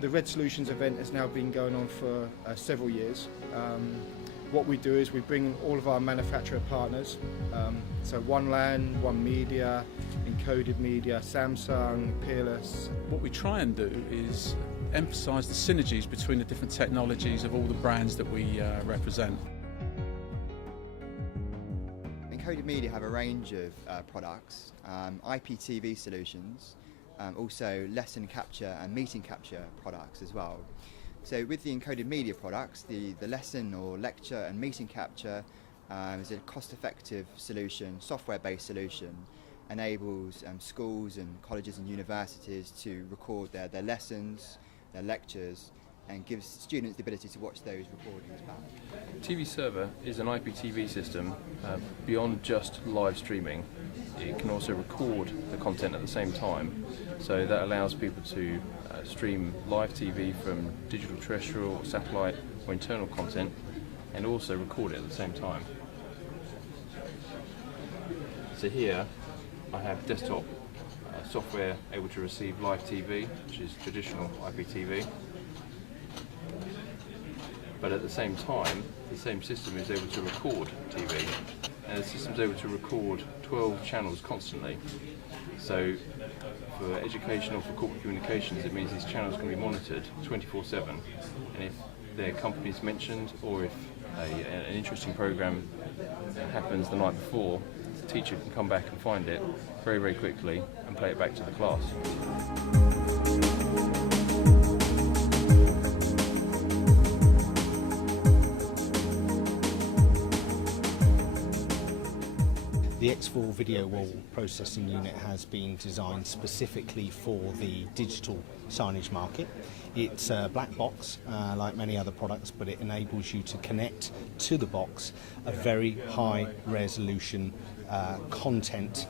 The Red Solutions event has now been going on for several years. What we do is we bring all of our manufacturer partners, so One LAN, One Media, Encoded Media, Samsung, Peerless. What we try and do is emphasise the synergies between the different technologies of all the brands that we represent. Encoded Media have a range of products, IPTV solutions, also lesson capture and meeting capture products as well. So with the Encoded Media products, the lesson or lecture and meeting capture is a cost-effective solution, software-based solution, enables schools and colleges and universities to record their lessons, their lectures, and gives students the ability to watch those recordings back. TV Server is an IPTV system beyond just live streaming. It can also record the content at the same time, so that allows people to stream live TV from digital terrestrial, satellite or internal content, and also record it at the same time. So here I have desktop software able to receive live TV, which is traditional IPTV, but at the same time the same system is able to record TV, and the system is able to record 12 channels constantly. So for education or for corporate communications, it means these channels can be monitored 24/7, and if their company is mentioned or if an interesting program happens the night before, the teacher can come back and find it very, very quickly and play it back to the class. The X4 video wall processing unit has been designed specifically for the digital signage market. It's a black box, like many other products, but it enables you to connect to the box a very high resolution content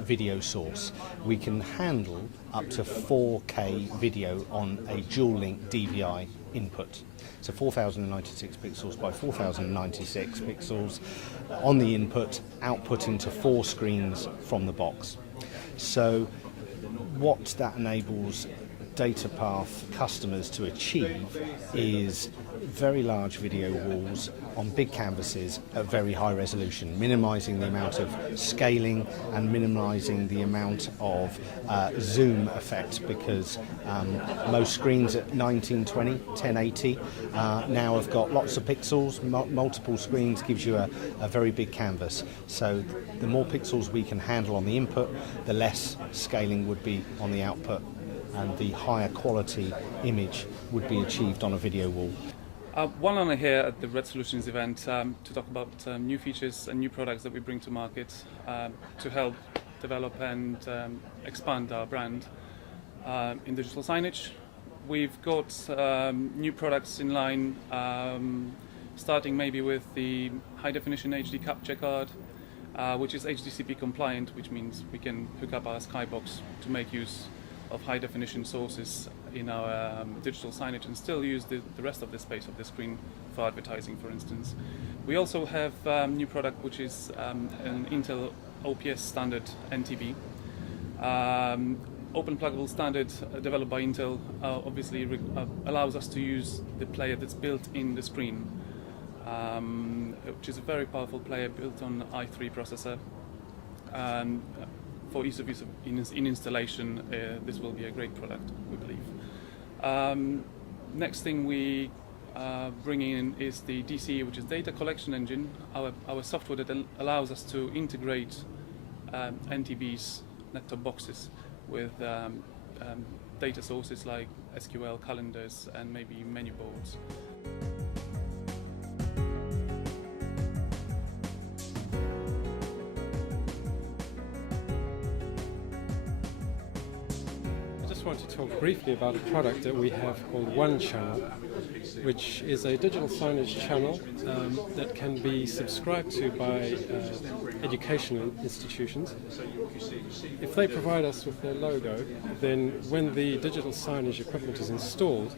video source. We can handle up to 4K video on a dual link DVI input. So 4096 pixels by 4096 pixels on the input, outputting to 4 screens from the box. So what that enables data path customers to achieve is very large video walls on big canvases at very high resolution, minimising the amount of scaling and minimising the amount of zoom effect, because most screens at 1920, 1080 now have got lots of pixels. Multiple screens gives you a very big canvas. So the more pixels we can handle on the input, the less scaling would be on the output, and the higher quality image would be achieved on a video wall. While I'm here at the Red Solutions event to talk about new features and new products that we bring to market to help develop and expand our brand in digital signage. We've got new products in line, starting maybe with the high definition HD capture card, which is HDCP compliant, which means we can hook up our skybox to make use of high definition sources in our digital signage and still use the rest of the space of the screen for advertising, for instance. We also have new product which is an Intel OPS standard NTB. Open pluggable standard developed by Intel obviously allows us to use the player that's built in the screen, which is a very powerful player built on i3 processor. For ease of use in installation, this will be a great product, we believe. Next thing we bring in is the DCE, which is data collection engine, our software that allows us to integrate NTBs, net-top boxes, with data sources like SQL, calendars, and maybe menu boards. I want to talk briefly about a product that we have called One Channel, which is a digital signage channel that can be subscribed to by educational institutions. If they provide us with their logo, then when the digital signage equipment is installed,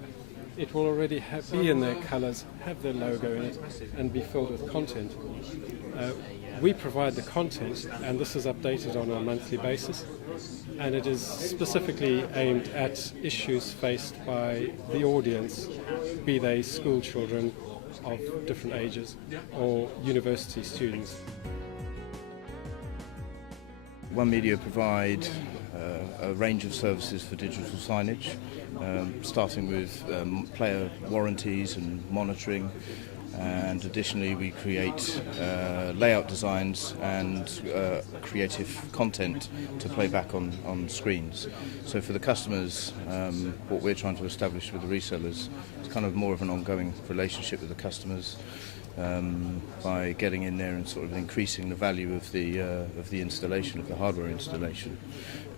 it will already be in their colours, have their logo in it, and be filled with content. We provide the content, and this is updated on a monthly basis. and it is specifically aimed at issues faced by the audience, be they school children of different ages or university students. One Media provide a range of services for digital signage, starting with player warranties and monitoring, and additionally we create layout designs and creative content to play back on screens. So for the customers, what we're trying to establish with the resellers is kind of more of an ongoing relationship with the customers, by getting in there and sort of increasing the value of the installation, of the hardware installation.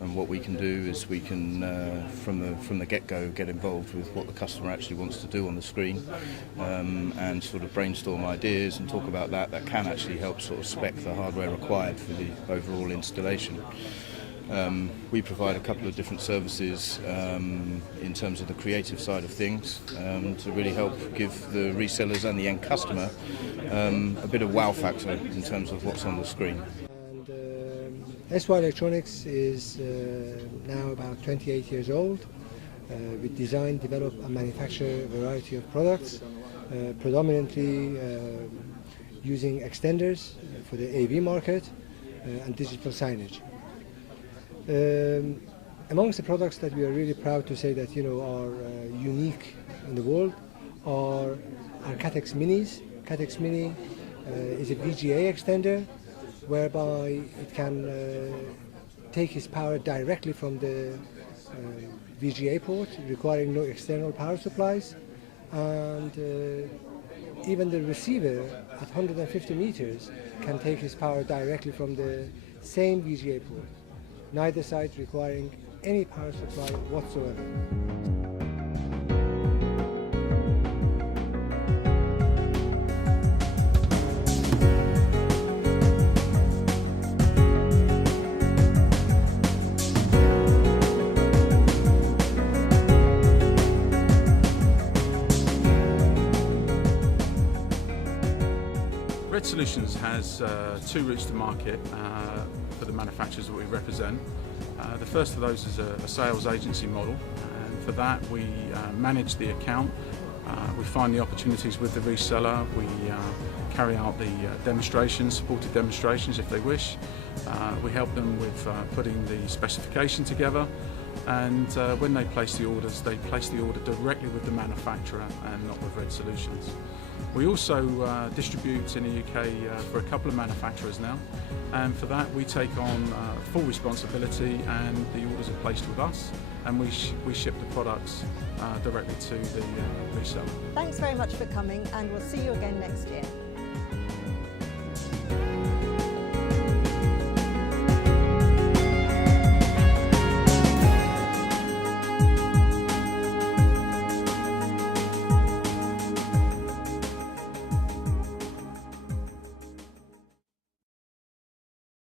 And what we can do is we can, from the get-go, get involved with what the customer actually wants to do on the screen, and sort of brainstorm ideas and talk about that can actually help sort of spec the hardware required for the overall installation. We provide a couple of different services in terms of the creative side of things, to really help give the resellers and the end customer a bit of wow factor in terms of what's on the screen. SY Electronics is now about 28 years old. We design, develop and manufacture a variety of products, predominantly using extenders for the AV market and digital signage. Amongst the products that we are really proud to say that are unique in the world are our Catex Minis. Catex Mini is a VGA extender, whereby it can take its power directly from the VGA port, requiring no external power supplies, and even the receiver at 150 meters can take its power directly from the same VGA port, neither side requiring any power supply whatsoever. Red Solutions has two routes to market for the manufacturers that we represent. The first of those is a sales agency model, and for that we manage the account, we find the opportunities with the reseller, we carry out the demonstrations, supported demonstrations if they wish, we help them with putting the specification together, and when they place the orders, they place the order directly with the manufacturer and not with Red Solutions. We also distribute in the UK for a couple of manufacturers now, and for that we take on full responsibility, and the orders are placed with us, and we ship the products directly to the reseller. Thanks very much for coming, and we'll see you again next year.